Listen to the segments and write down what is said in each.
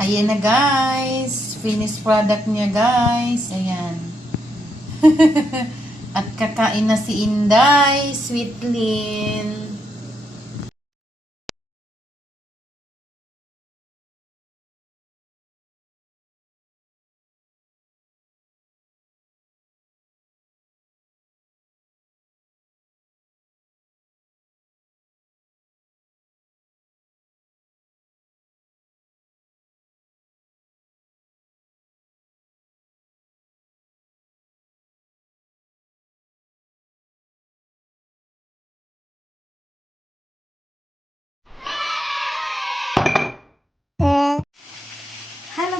Ayan na guys. Finished product niya guys. Ayan. At kakain na si Inday, Sweetlin.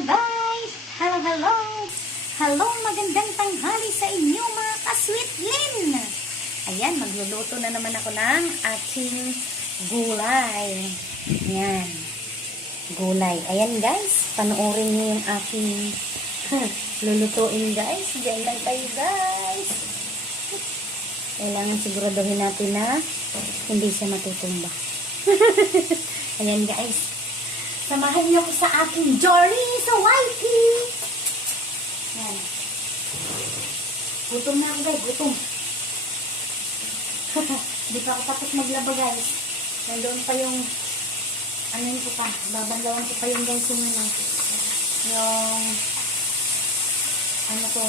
Guys! Hello, hello! Hello, magandang tanghali sa inyo mga kasweetlin! Ayan, magluluto na naman ako ng aking gulay. Ayan. Gulay. Ayan guys, panoorin niyo yung aking lulutuin guys. Diyan lang tayo guys. Kailangan siguraduhin natin na hindi siya matutumba. Ayan guys. Samahan niyo ko sa aking journey sa Whitey. Yan. Gutom na ako guys, gutom. Hindi pa ako tapos maglaba guys. Nandoon pa yung, ano yun ko pa, babanlawan ko pa yung guys yung ano, yung, ano to,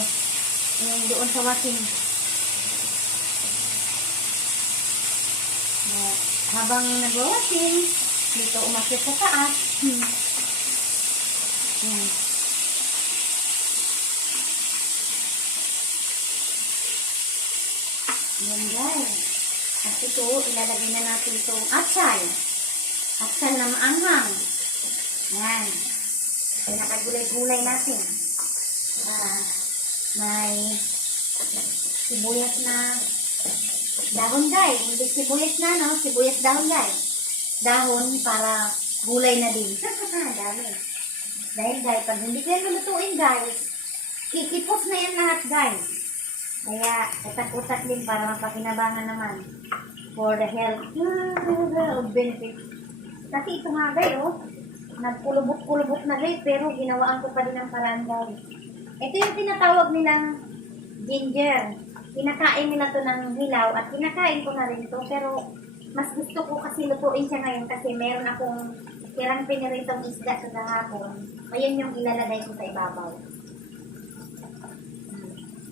yung doon sa waking. Na, habang nag-waking, dito umakyat sa taas. Hmm. Yan. Yan guys. At ito, ilalagay na natin itong atsal. Atsal na maanghang. Yan. Pinakagulay-gulay natin. Ah, may sibuyas na dahon guys. Hindi sibuyas na, no? Sibuyas dahon guys. Dahon para gulay na din. Dami. Dahil guys, pag hindi kayo lulutuin guys, kikipos na yan lahat guys. Kaya, utak-utak din para mapakinabangan naman for the health of benefits. Kasi ito nga guys, oh, nagkulubot-kulubot na guys, pero ginawaan ko pa din ang paraan guys. Ito yung tinatawag nilang ginger. Kinakain nila to ng hilaw at kinakain ko na rin to, pero mas gusto ko kasi lutuin siya ngayon kasi meron akong tirang piniritong isda sa kahapon. Ayun yung ilalagay ko sa ibabaw.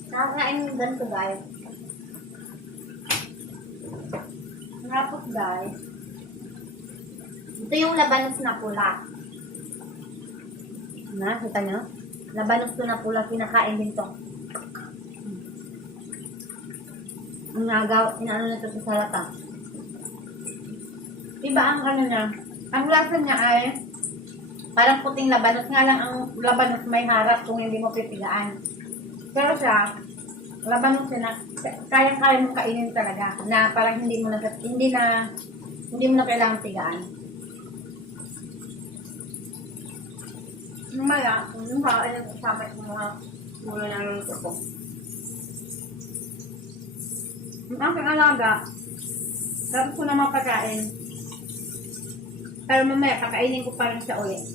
Nakakain yung ganito guys. Tapos guys, ito yung labanos na pula. Na, kita nyo? Labanos to na pula, kinakain din to. Ang nagaw, inaano na to sa salata. Iba ang ano niya. Ang lasa niya ay parang puting labanos. Nga lang ang labanos may harap kung hindi mo pipigaan. Pero siya, labanos siya na kaya-kaya mo kainin talaga. Na parang hindi mo na, hindi na, hindi mo na kailangan pigaan. Mamaya, yung kakain ng kasama yung mga mula ng luto ko. Ang aking alaga, tapos ko na mapagkain. Pero mamaya, kakainin ko pa rin siya ulit.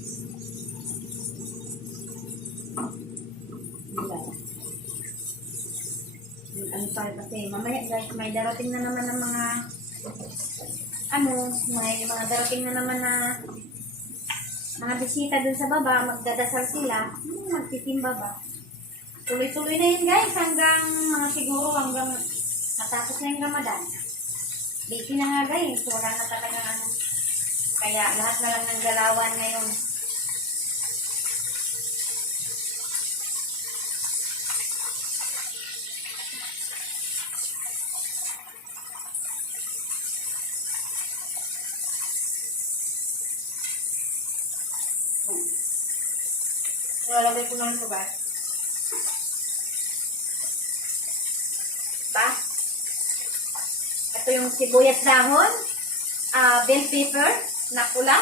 Ano pa kasi, mamaya guys, may darating na naman ng mga ano, may mga darating na naman na mga bisita dun sa baba, magdadasal sila, magtitimba ba? Tuloy-tuloy na yun guys, hanggang mga siguro hanggang natapos na yung Ramadan. Busy na nga guys, wala na talaga ano. Kaya lahat na lang ng galawan ngayon. Lalagay ko lang ito ba? Ito yung sibuyas dahon, ah bell pepper na pula,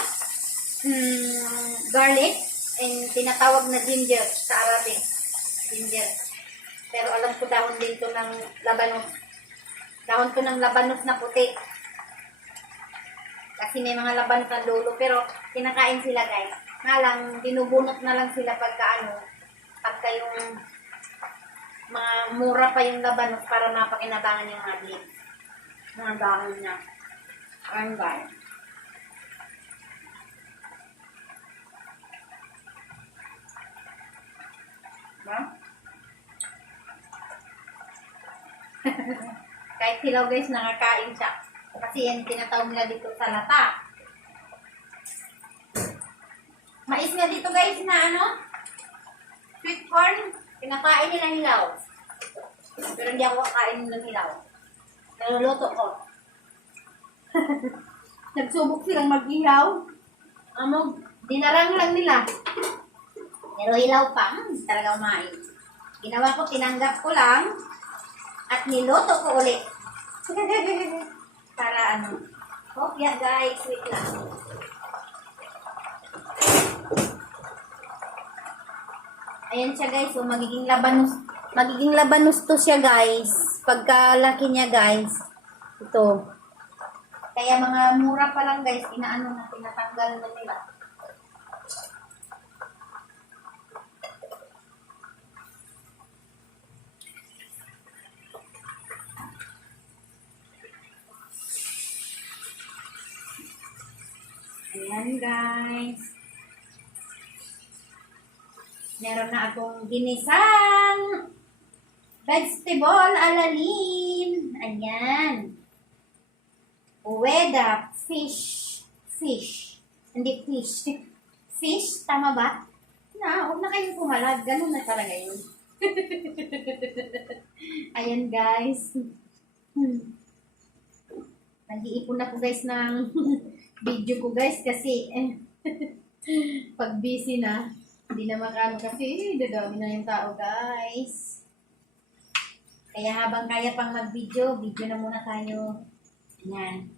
hmm, garlic, and tinatawag na ginger sa Arabic. Ginger. Pero alam ko dahon din to ng labanos. Dahon to ng labanos na puti. Kasi may mga labanos na dulo, pero kinakain sila guys. Nga lang, binubunot na lang sila pagka ano, pagka yung mga mura pa yung labanos para mapakinabangan yung leaves. Mga dahon niya. Ayun guys. Diba? Kahit hilaw guys, nakakain siya. Kasi yan tinatawag nila dito sa lata. Mais nga dito guys na ano? Sweet corn. Pinakain nila hilaw. Pero hindi ako kakain ng hilaw. Naluluto ko. Nagsubok silang mag-ihaw. Ano, dinarang lang nila. Pero hilaw pa, hmm, talaga umain. Ginawa ko, tinanggap ko lang. At niluto ko ulit. Para ano. Yeah guys, wait lang. Ayan siya guys, so magiging labanos, magiging labanos to siya guys. Pagkalaki niya guys. Ito. Kaya mga mura pa lang guys, inaano na, tinatanggal na nila. Ayan guys. Meron na akong ginisang vegetable alalim. Ayan. Uweda, fish. Fish. Hindi fish. Fish, tama ba? Na, huwag na kayong pumalag. Ganun na talaga yun. Ayan guys. Hmm. Nag-iipon ako guys ng video ko guys kasi eh, pag busy na, hindi na makano kasi dadami na yung tao guys. Kaya habang kaya pang mag-video, video na muna tayo. Ayan.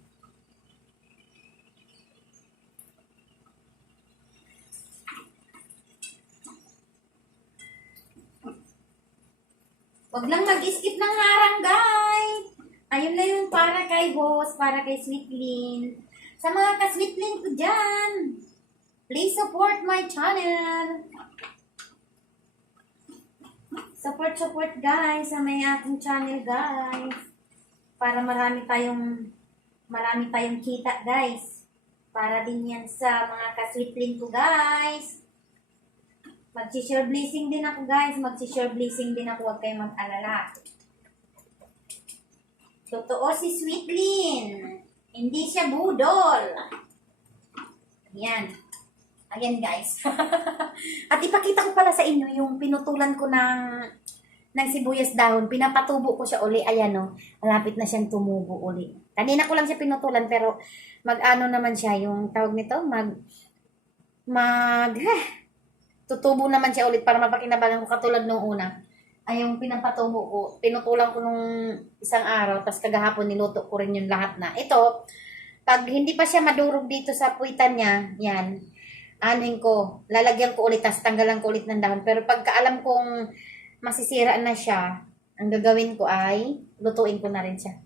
Huwag lang mag-skip ng harang, guys. Ayun na yung para kay boss, para kay Sweetlin. Sa mga ka-Sweetlin ko dyan, please support my channel. Support, support guys sa may ating channel guys. Para marami tayong, marami tayong kita guys. Para din yan sa mga ka-Sweetlin ko guys. Mag-share blessing din ako guys. Mag-share blessing din ako. Huwag kayong mag-alala. Totoo si Sweetlin. Hindi siya budol. Ayan. Ayan guys. At ipakita ko pala sa inyo yung pinutulan ko ng ng sibuyas dahon. Pinapatubo ko siya uli. Ayan o. Malapit na siyang tumubo uli. Kanina ko lang siya pinutulan pero mag-ano naman siya yung tawag nito. Mag mag tutubo naman siya ulit para mapakinabangan ko katulad nung una. Ay, yung pinapatubo ko, pinutulan ko nung isang araw, tapos kagahapon niluto ko rin yung lahat na. Ito, pag hindi pa siya madurog dito sa puwitan niya, yan, anuin ko, lalagyan ko ulit, tapos tanggalan ko ulit ng dahon. Pero pagka alam kong masisira na siya, ang gagawin ko ay, lutuin ko na rin siya.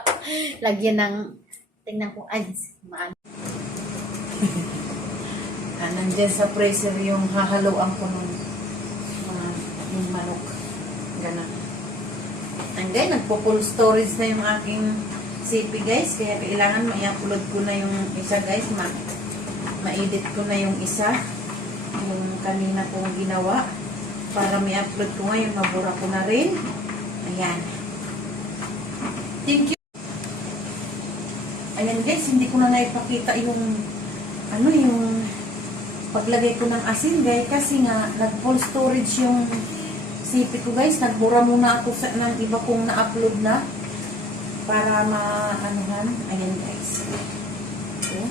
Lagyan ng, tingnan ko, ay, maano. Ah, nandyan sa freezer yung hahaloan ko nung mga yung manok. Ganun. And then, nagpo-full storage na yung aking CP guys. Kaya kailangan ma-upload ko na yung isa guys. Ma ma-edit ko na yung isa. Yung kanina kong ginawa. Para ma-upload ko ngayon. Mabura ko na rin. Ayan. Thank you. Ayan guys, hindi ko na naipakita yung ano yung paglagay ko ng asin guys kasi nga nag full storage yung CP ko guys nagbura muna ako sa ng iba kong na-upload na para ma-anuhan ayan guys okay.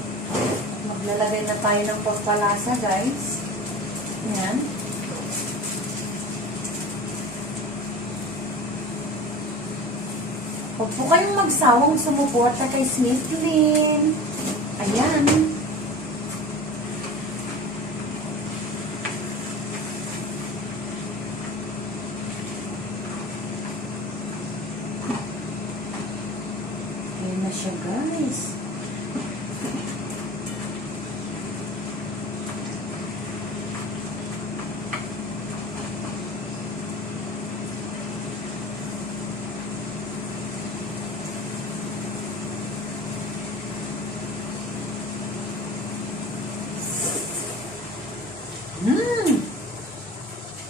maglalagay na tayo ng pampalasa guys ayan Huwag po kayong magsawang sumuporta kay Smithlyn. Ayan. Ayan na siya, guys.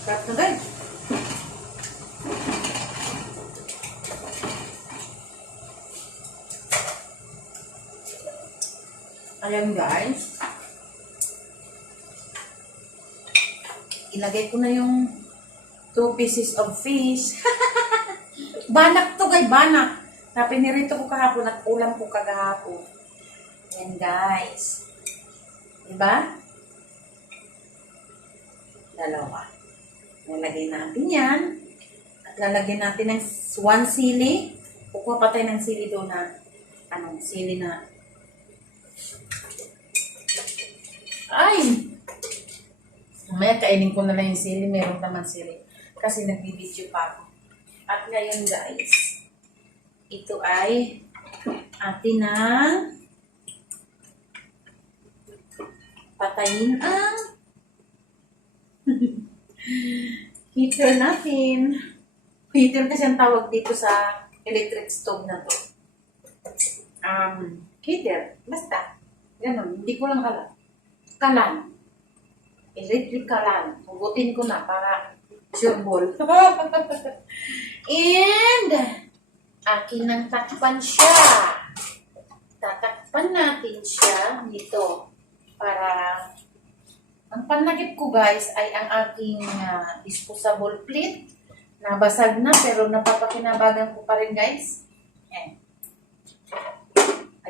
Sarap na guys. Ayan guys. Ilagay ko na yung two pieces of fish. banak to guys, banak. Na pinirito ko kahapon at ulam ko kagahapon. Ayan guys. Diba? Dalawa. Lalagay natin yan. At lalagyan natin ng one sili. Kukuha pa tayo ng sili doon na, ano, sili na. Ay! Mamaya kainin ko na lang yung sili. Meron naman sili. Kasi nagbibideo pa ako. At ngayon guys, ito ay atin ang patayin ang heater natin. Heater kasi ang tawag dito sa electric stove na to. Um, heater. Basta. Ganon. Hindi ko lang kalan. Kalan. Electric kalan. Hugutin ko na para sure ball. And, akin nang takpan siya. Tatakpan natin siya nito para ang panlagip ko guys ay ang aking ah, disposable plate. Nabasag na pero napapakinabagan ko pa rin guys. Ayan.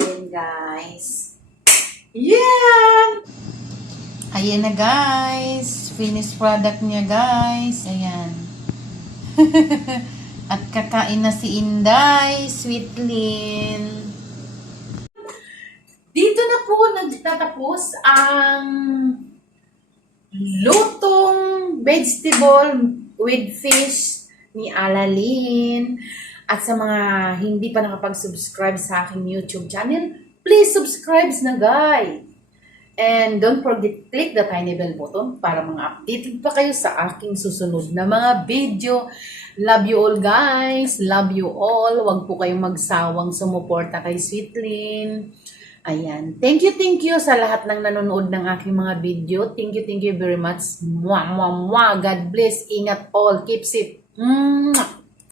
Ayan guys. Yan! Ayan na guys. Finished product niya guys. Ayan. At kakain na si Inday, Sweetlin. Dito na po nagtatapos ang lutong vegetable with fish ni Alalin. At sa mga hindi pa nakapag-subscribe sa aking YouTube channel, please subscribe na guys. And don't forget, click the tiny bell button para mga updated pa kayo sa aking susunod na mga video. Love you all guys. Love you all. Huwag po kayong magsawang sumuporta kay Sweetlin. Ayan. Thank you, thank you sa lahat ng nanonood ng aking mga video. Thank you, thank you very much. Mwah, mwah, mwah. God bless. Ingat all. Keep safe. Mwah.